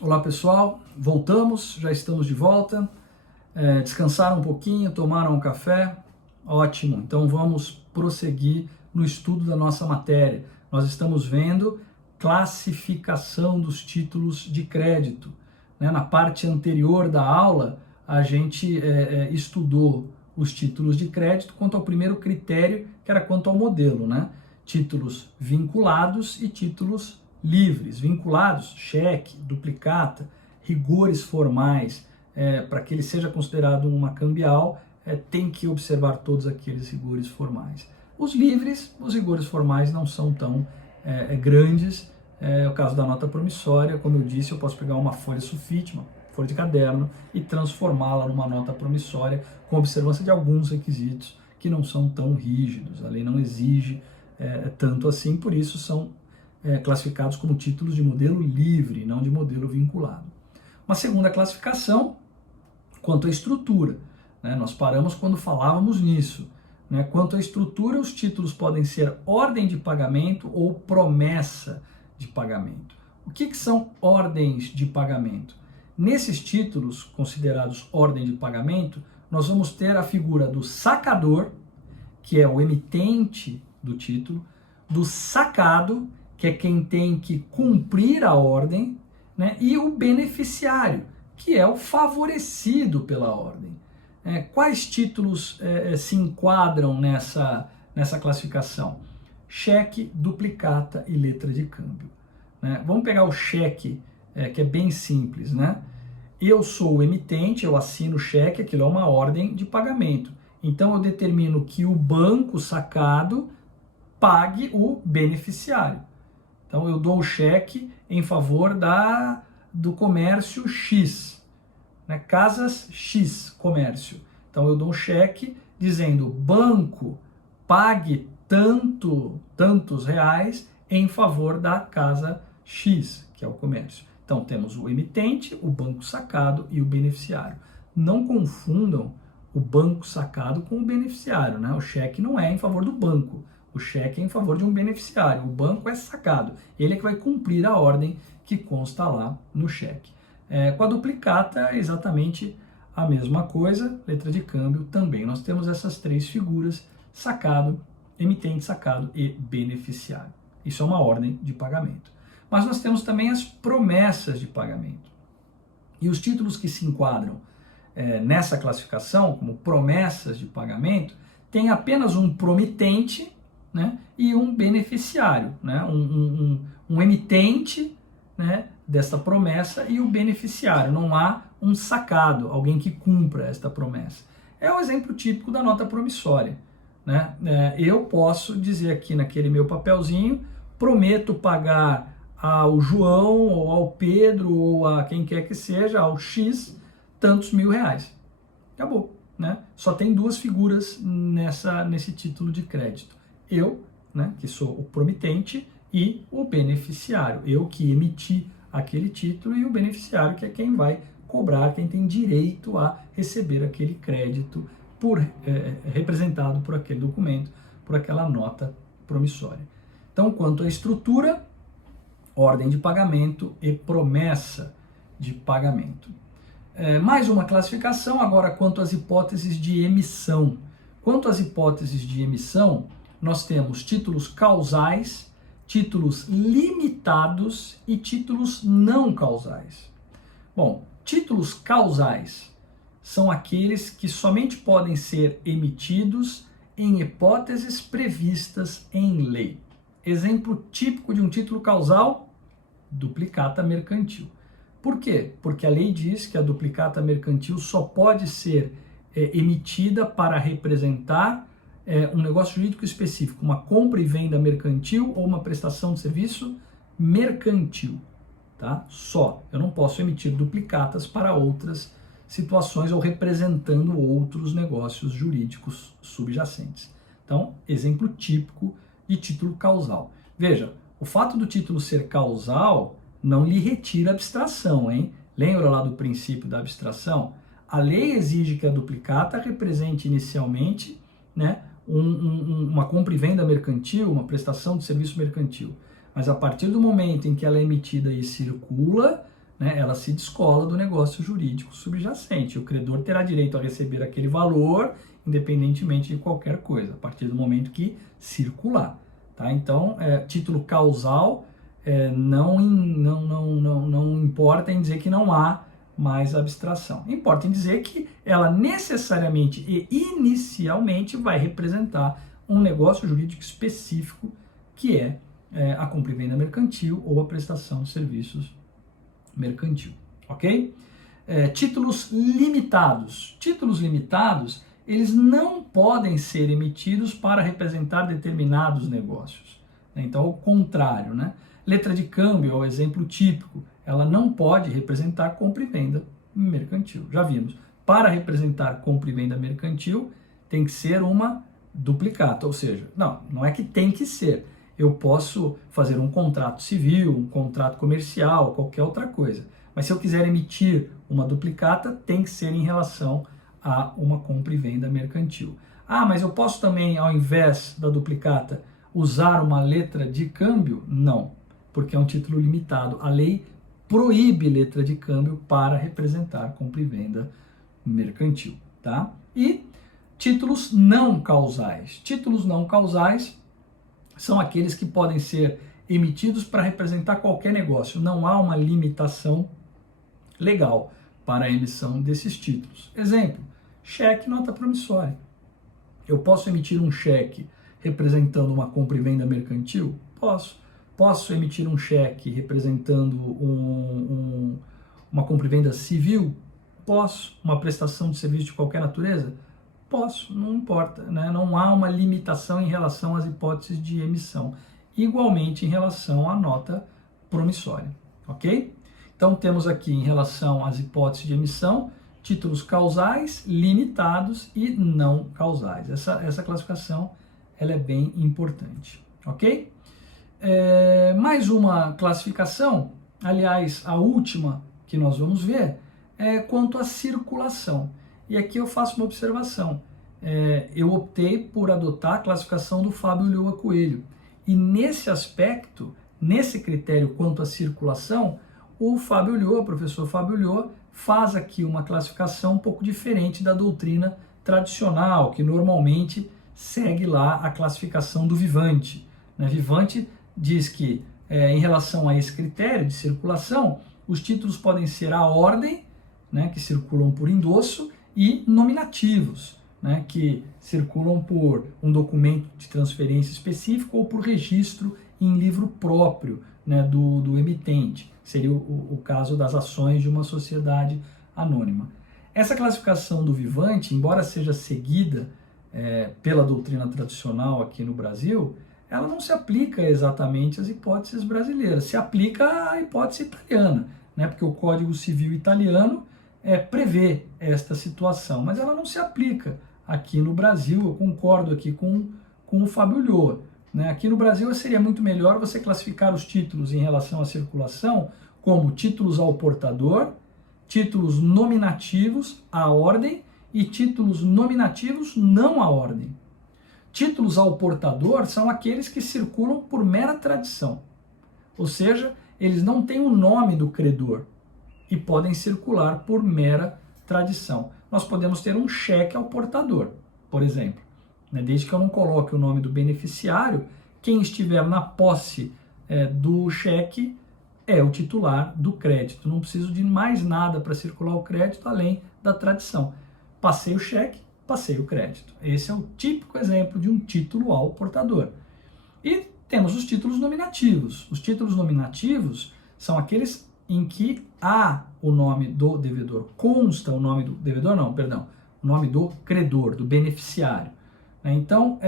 Olá pessoal, voltamos, já estamos de volta. Descansaram um pouquinho, tomaram um café? Ótimo, então vamos prosseguir no estudo da nossa matéria. Nós estamos vendo classificação dos títulos de crédito. Na parte anterior da aula, a gente estudou os títulos de crédito quanto ao primeiro critério, que era quanto ao modelo, Títulos vinculados e títulos livres. Vinculados, cheque, duplicata, rigores formais. Para que ele seja considerado uma cambial, tem que observar todos aqueles rigores formais. Os livres, os rigores formais não são tão grandes. É o caso da nota promissória, como eu disse, eu posso pegar uma folha sulfite, uma folha de caderno e transformá-la numa nota promissória com observância de alguns requisitos que não são tão rígidos. A lei não exige tanto assim, por isso são classificados como títulos de modelo livre, não de modelo vinculado. Uma segunda classificação, quanto à estrutura. Nós paramos quando falávamos nisso. Quanto à estrutura, os títulos podem ser ordem de pagamento ou promessa de pagamento. O que são ordens de pagamento? Nesses títulos, considerados ordem de pagamento, nós vamos ter a figura do sacador, que é o emitente do título, do sacado, que é quem tem que cumprir a ordem, e o beneficiário, que é o favorecido pela ordem. Quais títulos se enquadram nessa classificação? Cheque, duplicata e letra de câmbio. Vamos pegar o cheque, que é bem simples. Eu sou o emitente, eu assino o cheque, aquilo é uma ordem de pagamento. Então eu determino que o banco sacado pague o beneficiário. Então eu dou o cheque em favor do comércio X, Casas X Comércio. Então eu dou um cheque dizendo banco pague tantos reais em favor da casa X, que é o comércio. Então temos o emitente, o banco sacado e o beneficiário. Não confundam o banco sacado com o beneficiário, O cheque não é em favor do banco, o cheque é em favor de um beneficiário, o banco é sacado, ele é que vai cumprir a ordem que consta lá no cheque. Com a duplicata é exatamente a mesma coisa, letra de câmbio também. Nós temos essas três figuras, sacado, emitente, sacado e beneficiário. Isso é uma ordem de pagamento. Mas nós temos também as promessas de pagamento. E os títulos que se enquadram nessa classificação, como promessas de pagamento, tem apenas um promitente, e um beneficiário, um emitente, desta promessa e o beneficiário. Não há um sacado, alguém que cumpra esta promessa. É o exemplo típico da nota promissória. Eu posso dizer aqui naquele meu papelzinho, prometo pagar ao João, ou ao Pedro, ou a quem quer que seja, ao X, tantos mil reais. Acabou. Só tem duas figuras nesse título de crédito. Eu, que sou o promitente, e o beneficiário. Eu que emiti aquele título e o beneficiário, que é quem vai cobrar, quem tem direito a receber aquele crédito representado por aquele documento, por aquela nota promissória. Então, quanto à estrutura, ordem de pagamento e promessa de pagamento. Mais uma classificação agora quanto às hipóteses de emissão. Quanto às hipóteses de emissão, nós temos títulos causais, títulos limitados e títulos não causais. Bom, títulos causais são aqueles que somente podem ser emitidos em hipóteses previstas em lei. Exemplo típico de um título causal, duplicata mercantil. Por quê? Porque a lei diz que a duplicata mercantil só pode ser emitida para representar um negócio jurídico específico, uma compra e venda mercantil ou uma prestação de serviço mercantil. Só. Eu não posso emitir duplicatas para outras situações ou representando outros negócios jurídicos subjacentes. Então, exemplo típico de título causal. Veja, o fato do título ser causal não lhe retira a abstração, hein? Lembra lá do princípio da abstração? A lei exige que a duplicata represente inicialmente, uma compra e venda mercantil, uma prestação de serviço mercantil. Mas a partir do momento em que ela é emitida e circula, né, ela se descola do negócio jurídico subjacente. O credor terá direito a receber aquele valor, independentemente de qualquer coisa, a partir do momento que circular. Tá? Então, título causal não importa em dizer que não há mais abstração. Importa em dizer que ela necessariamente e inicialmente vai representar um negócio jurídico específico, que é a compra e venda mercantil ou a prestação de serviços mercantil, ok? Títulos limitados. Títulos limitados, eles não podem ser emitidos para representar determinados negócios. Então, ao contrário, né? Letra de câmbio é o exemplo típico. Ela não pode representar compra e venda mercantil. Já vimos. Para representar compra e venda mercantil, tem que ser uma duplicata, ou seja, não é que tem que ser. Eu posso fazer um contrato civil, um contrato comercial, qualquer outra coisa. Mas se eu quiser emitir uma duplicata, tem que ser em relação a uma compra e venda mercantil. Mas eu posso também, ao invés da duplicata, usar uma letra de câmbio? Não, porque é um título limitado. A lei proíbe letra de câmbio para representar compra e venda mercantil, tá? E títulos não causais. Títulos não causais são aqueles que podem ser emitidos para representar qualquer negócio. Não há uma limitação legal para a emissão desses títulos. Exemplo, cheque, nota promissória. Eu posso emitir um cheque representando uma compra e venda mercantil? Posso. Posso emitir um cheque representando uma compra e venda civil? Posso. Uma prestação de serviço de qualquer natureza? Posso, não importa, né? Não há uma limitação em relação às hipóteses de emissão. Igualmente em relação à nota promissória, ok? Então temos aqui em relação às hipóteses de emissão, títulos causais, limitados e não causais. Essa classificação ela é bem importante, ok? Mais uma classificação, aliás, a última que nós vamos ver, é quanto à circulação. E aqui eu faço uma observação. Eu optei por adotar a classificação do Fábio Ulloa Coelho. E nesse aspecto, nesse critério quanto à circulação, o professor Fábio Ulloa, faz aqui uma classificação um pouco diferente da doutrina tradicional, que normalmente segue lá a classificação do Vivante. Vivante diz que, em relação a esse critério de circulação, os títulos podem ser a ordem, né, que circulam por endosso, e nominativos, né, que circulam por um documento de transferência específico ou por registro em livro próprio, né, do emitente. Seria o caso das ações de uma sociedade anônima. Essa classificação do Vivante, embora seja seguida pela doutrina tradicional aqui no Brasil, ela não se aplica exatamente às hipóteses brasileiras, se aplica à hipótese italiana, né, porque o Código Civil italiano prevê esta situação, mas ela não se aplica aqui no Brasil. Eu concordo aqui com o Fábio Ulloa. Né? Aqui no Brasil seria muito melhor você classificar os títulos em relação à circulação como títulos ao portador, títulos nominativos à ordem e títulos nominativos não à ordem. Títulos ao portador são aqueles que circulam por mera tradição, ou seja, eles não têm o nome do credor e podem circular por mera tradição. Nós podemos ter um cheque ao portador, por exemplo. Desde que eu não coloque o nome do beneficiário, quem estiver na posse do cheque é o titular do crédito. Não preciso de mais nada para circular o crédito além da tradição. Passei o cheque, passei o crédito. Esse é o típico exemplo de um título ao portador. E temos os títulos nominativos. Os títulos nominativos são aqueles em que há o nome do devedor, consta o nome do devedor, o nome do credor, do beneficiário. Então,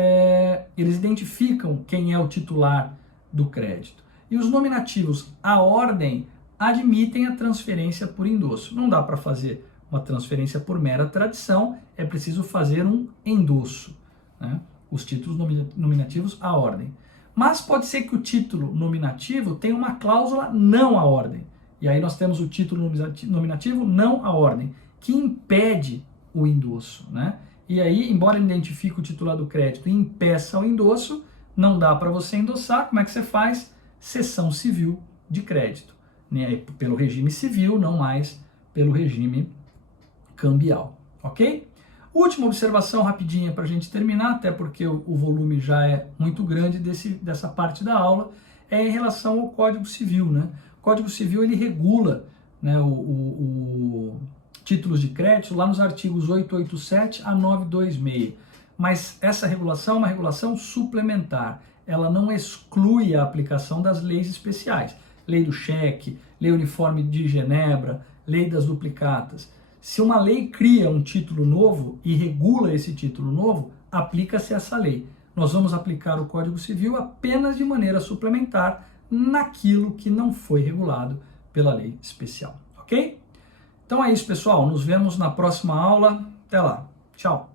eles identificam quem é o titular do crédito. E os nominativos à ordem admitem a transferência por endosso. Não dá para fazer uma transferência por mera tradição, é preciso fazer um endosso, né? Os títulos nominativos à ordem. Mas pode ser que o título nominativo tenha uma cláusula não à ordem. E aí nós temos o título nominativo não à ordem, que impede o endosso, né? E aí, embora ele identifique o titular do crédito e impeça o endosso, não dá para você endossar. Como é que você faz? Cessão civil de crédito. né, pelo regime civil, não mais pelo regime cambial, ok? Última observação rapidinha para a gente terminar, até porque o volume já é muito grande dessa parte da aula, é em relação ao Código Civil, né? O Código Civil ele regula, né, títulos de crédito lá nos artigos 887 a 926, mas essa regulação é uma regulação suplementar, ela não exclui a aplicação das leis especiais, lei do cheque, lei uniforme de Genebra, lei das duplicatas. Se uma lei cria um título novo e regula esse título novo, aplica-se essa lei. Nós vamos aplicar o Código Civil apenas de maneira suplementar naquilo que não foi regulado pela lei especial, ok? Então é isso, pessoal. Nos vemos na próxima aula. Até lá. Tchau.